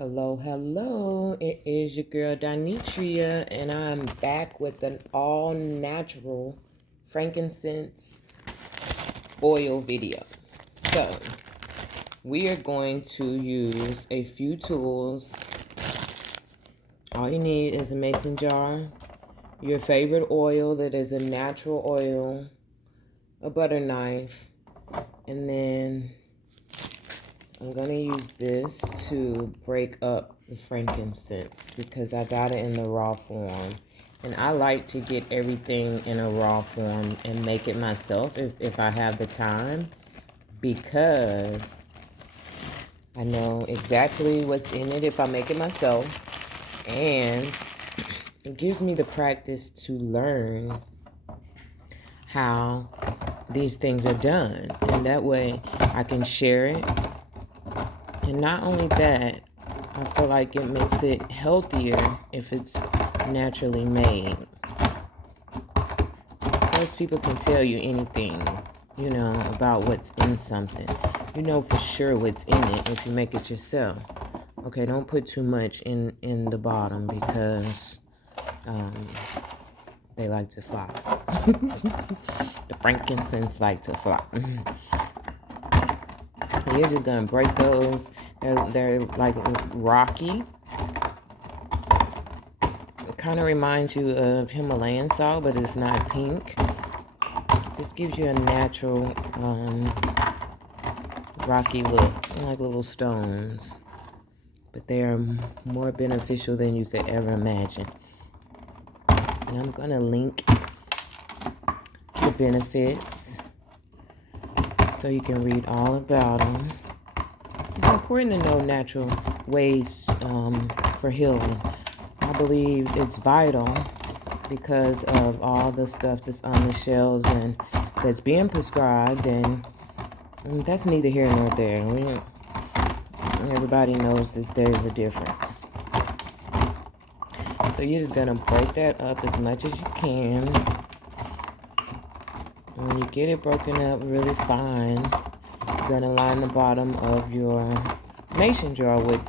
Hello, hello. It is your girl Donitria, and I'm back with an all natural frankincense oil video. So, we are going to use a few tools. All you need is a mason jar, your favorite oil that is a natural oil, a butter knife, and then I'm going to use this to break up the frankincense because I got it in the raw form. And I like to get everything in a raw form and make it myself if I have the time, because I know exactly what's in it if I make it myself. And it gives me the practice to learn how these things are done. And that way I can share it. And not only that, I feel like it makes it healthier if it's naturally made. Most people can tell you anything, about what's in something. You know for sure what's in it if you make it yourself. Okay, don't put too much in the bottom because they like to fly. The frankincense like to fly. You're just gonna break those. They're like rocky. It kind of reminds you of Himalayan salt, but it's not pink. Just gives you a natural rocky look, like little stones. But they are more beneficial than you could ever imagine. And I'm gonna link the benefits so you can read all about them. It's important to know natural ways for healing. I believe it's vital because of all the stuff that's on the shelves and that's being prescribed, and that's neither here nor there. Everybody knows that there's a difference. So you're just gonna break that up as much as you can. When you get it broken up really fine, you're going to line the bottom of your mason jar with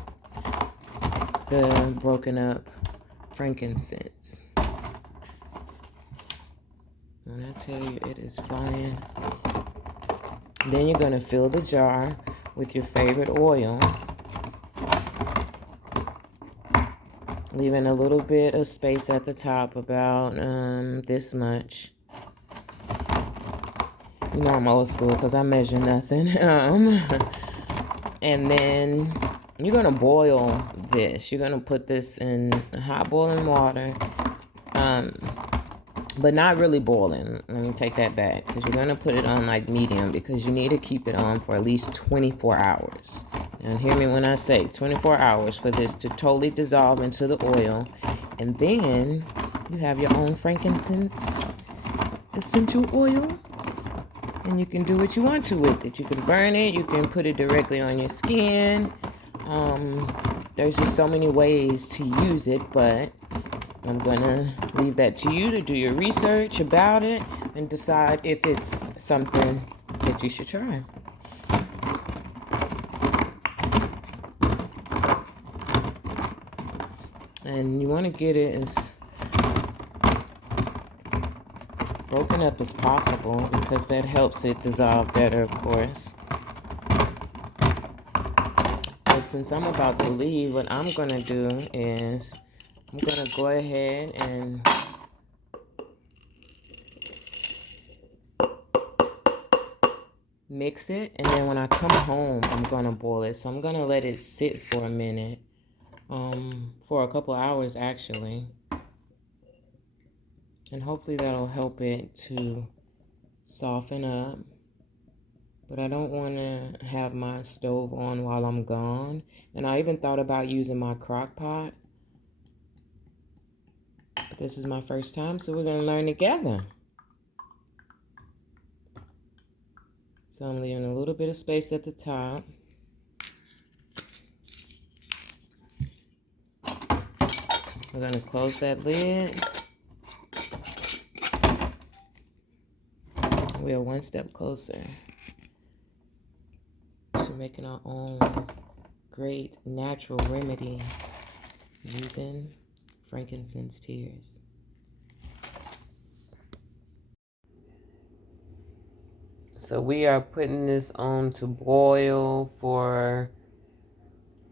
the broken up frankincense. When I tell you it is flying. Then you're going to fill the jar with your favorite oil, leaving a little bit of space at the top, about this much. You know I'm old school because I measure nothing. And then you're going to boil this. You're going to put this in hot boiling water. But not really boiling. Let me take that back. Because you're going to put it on like medium, because you need to keep it on for at least 24 hours. Now hear me when I say 24 hours for this to totally dissolve into the oil. And then you have your own frankincense essential oil. And you can do what you want to with it. You can burn it. You can put it directly on your skin. There's just so many ways to use it, but I'm going to leave that to you to do your research about it and decide if it's something that you should try. And you want to get it as broken up as possible, because that helps it dissolve better, of course. But since I'm about to leave, what I'm going to do is I'm going to go ahead and mix it. And then when I come home, I'm going to boil it. So I'm going to let it sit for a minute, for a couple hours actually. And hopefully that'll help it to soften up. But I don't want to have my stove on while I'm gone. And I even thought about using my crock pot. But this is my first time, so we're going to learn together. So I'm leaving a little bit of space at the top. We're going to close that lid. We are one step closer to making our own great natural remedy using frankincense tears. So we are putting this on to boil for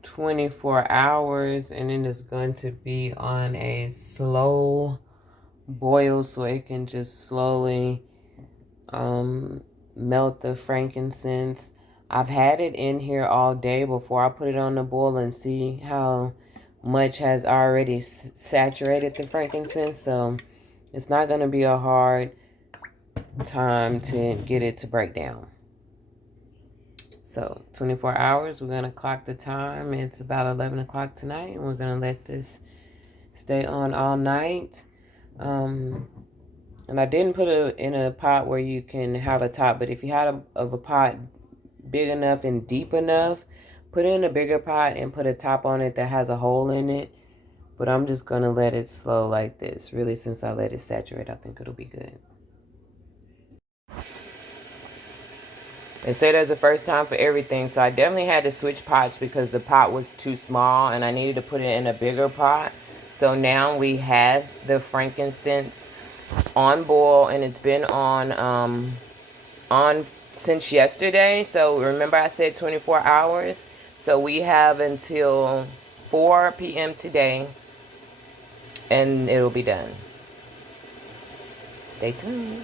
24 hours, and it is going to be on a slow boil so it can just slowly melt the frankincense. I've had it in here all day before I put it on the boil and see how much has already saturated the frankincense. So it's not going to be a hard time to get it to break down. So 24 hours, we're going to clock the time. It's about 11 o'clock tonight, and we're going to let this stay on all night. And I didn't put it in a pot where you can have a top, but if you had a pot big enough and deep enough, put it in a bigger pot and put a top on it that has a hole in it. But I'm just going to let it slow like this. Really, since I let it saturate, I think it'll be good. They say there's a first time for everything, so I definitely had to switch pots because the pot was too small and I needed to put it in a bigger pot. So now we have the frankincense on boil, and it's been on since yesterday. So remember I said 24 hours. So we have until 4 p.m. today, and it'll be done. Stay tuned.